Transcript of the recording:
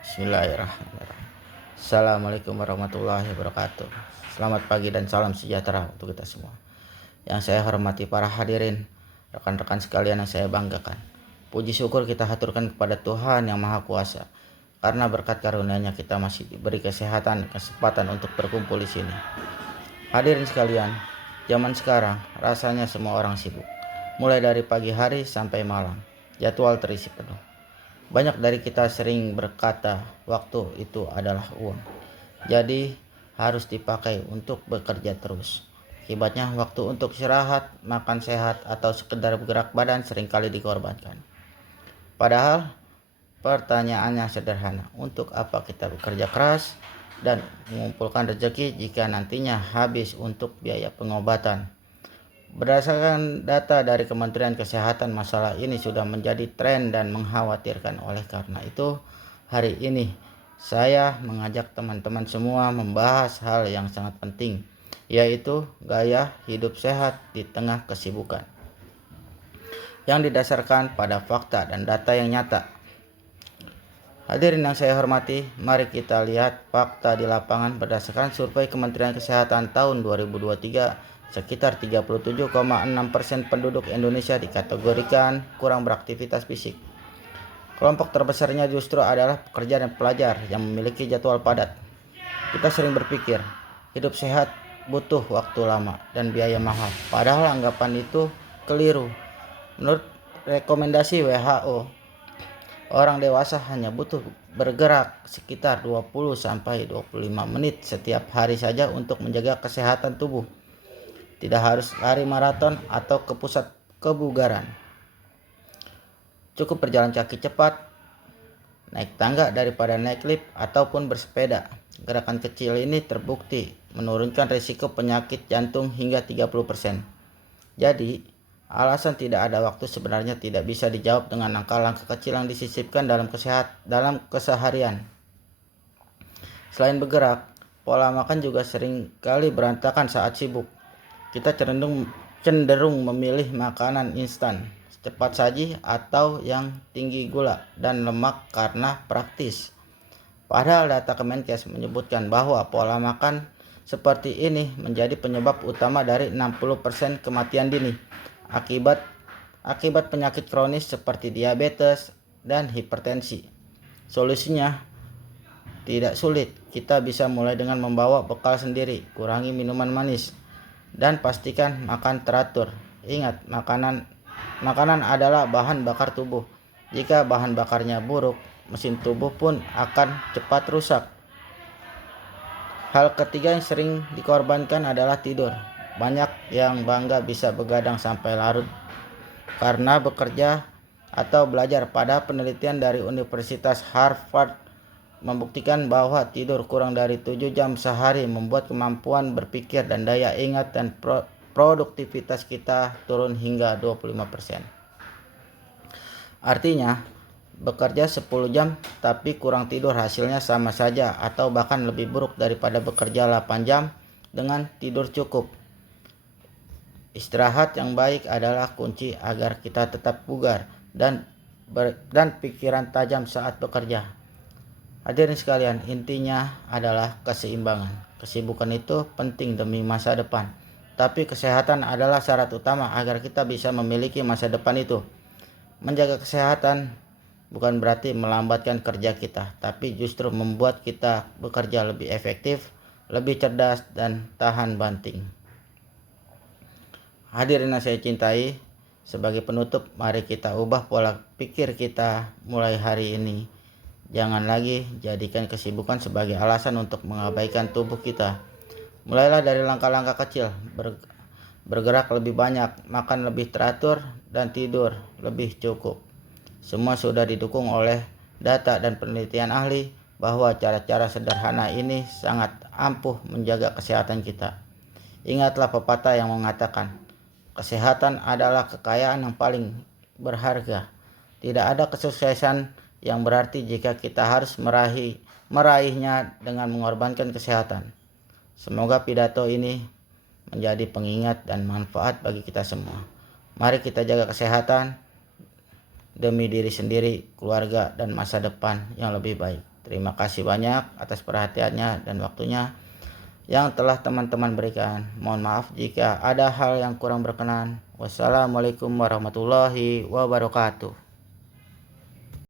Bismillahirrahmanirrahim. Assalamualaikum warahmatullahi wabarakatuh. Selamat pagi dan salam sejahtera untuk kita semua. Yang saya hormati para hadirin, rekan-rekan sekalian yang saya banggakan. Puji syukur kita haturkan kepada Tuhan Yang Maha Kuasa, karena berkat karunia-Nya kita masih diberi kesehatan, kesempatan untuk berkumpul di sini. Hadirin sekalian, zaman sekarang rasanya semua orang sibuk. Mulai dari pagi hari sampai malam, jadwal terisi penuh. Banyak dari kita sering berkata waktu itu adalah uang. Jadi harus dipakai untuk bekerja terus. Akibatnya waktu untuk istirahat, makan sehat, atau sekedar bergerak badan seringkali dikorbankan. Padahal pertanyaannya sederhana, untuk apa kita bekerja keras dan mengumpulkan rezeki jika nantinya habis untuk biaya pengobatan? Berdasarkan data dari Kementerian Kesehatan, masalah ini sudah menjadi tren dan mengkhawatirkan. Oleh karena itu, hari ini saya mengajak teman-teman semua membahas hal yang sangat penting, yaitu gaya hidup sehat di tengah kesibukan, yang didasarkan pada fakta dan data yang nyata. Hadirin yang saya hormati, mari kita lihat fakta di lapangan berdasarkan survei Kementerian Kesehatan tahun 2023. Sekitar 37,6% penduduk Indonesia dikategorikan kurang beraktivitas fisik. Kelompok terbesarnya justru adalah pekerja dan pelajar yang memiliki jadwal padat. Kita sering berpikir, hidup sehat butuh waktu lama dan biaya mahal. Padahal anggapan itu keliru. Menurut rekomendasi WHO, orang dewasa hanya butuh bergerak sekitar 20-25 menit setiap hari saja untuk menjaga kesehatan tubuh. Tidak harus lari maraton atau ke pusat kebugaran. Cukup berjalan kaki cepat, naik tangga daripada naik lift, ataupun bersepeda. Gerakan kecil ini terbukti menurunkan risiko penyakit jantung hingga 30%. Jadi, alasan tidak ada waktu sebenarnya tidak bisa dijawab dengan langkah-langkah kecil yang disisipkan dalam keseharian. Selain bergerak, pola makan juga sering kali berantakan saat sibuk. Kita cenderung memilih makanan instan, cepat saji, atau yang tinggi gula dan lemak karena praktis. Padahal data Kemenkes menyebutkan bahwa pola makan seperti ini menjadi penyebab utama dari 60% kematian dini akibat penyakit kronis seperti diabetes dan hipertensi. Solusinya tidak sulit. Kita bisa mulai dengan membawa bekal sendiri, kurangi minuman manis, dan pastikan makan teratur. Ingat, makanan adalah bahan bakar tubuh. Jika bahan bakarnya buruk, mesin tubuh pun akan cepat rusak. Hal ketiga yang sering dikorbankan adalah tidur. Banyak yang bangga bisa begadang sampai larut karena bekerja atau belajar. Pada penelitian dari Universitas Harvard membuktikan bahwa tidur kurang dari 7 jam sehari membuat kemampuan berpikir dan daya ingat dan produktivitas kita turun hingga 25%. Artinya, bekerja 10 jam tapi kurang tidur hasilnya sama saja atau bahkan lebih buruk daripada bekerja 8 jam dengan tidur cukup. Istirahat yang baik adalah kunci agar kita tetap bugar dan pikiran tajam saat bekerja. Hadirin sekalian, intinya adalah keseimbangan. Kesibukan itu penting demi masa depan, tapi kesehatan adalah syarat utama agar kita bisa memiliki masa depan itu. Menjaga kesehatan bukan berarti melambatkan kerja kita, tapi justru membuat kita bekerja lebih efektif, lebih cerdas, dan tahan banting. Hadirin yang saya cintai, sebagai penutup, mari kita ubah pola pikir kita mulai hari ini. Jangan lagi jadikan kesibukan sebagai alasan untuk mengabaikan tubuh kita. Mulailah dari langkah-langkah kecil, bergerak lebih banyak, makan lebih teratur, dan tidur lebih cukup. Semua sudah didukung oleh data dan penelitian ahli bahwa cara-cara sederhana ini sangat ampuh menjaga kesehatan kita. Ingatlah pepatah yang mengatakan, kesehatan adalah kekayaan yang paling berharga. Tidak ada kesuksesan yang berarti jika kita harus meraihnya dengan mengorbankan kesehatan. Semoga pidato ini menjadi pengingat dan manfaat bagi kita semua. Mari kita jaga kesehatan demi diri sendiri, keluarga, dan masa depan yang lebih baik. Terima kasih banyak atas perhatiannya dan waktunya yang telah teman-teman berikan. Mohon maaf jika ada hal yang kurang berkenan. Wassalamualaikum warahmatullahi wabarakatuh.